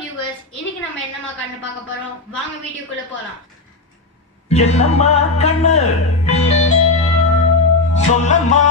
Viewers, இன்னைக்கு நம்ம என்னமா கண்ணு பார்க்க போறோம்? வாங்க வீடியோக்குள்ள போலாம். என்னம்மா கண்ணு சொல்லம்மா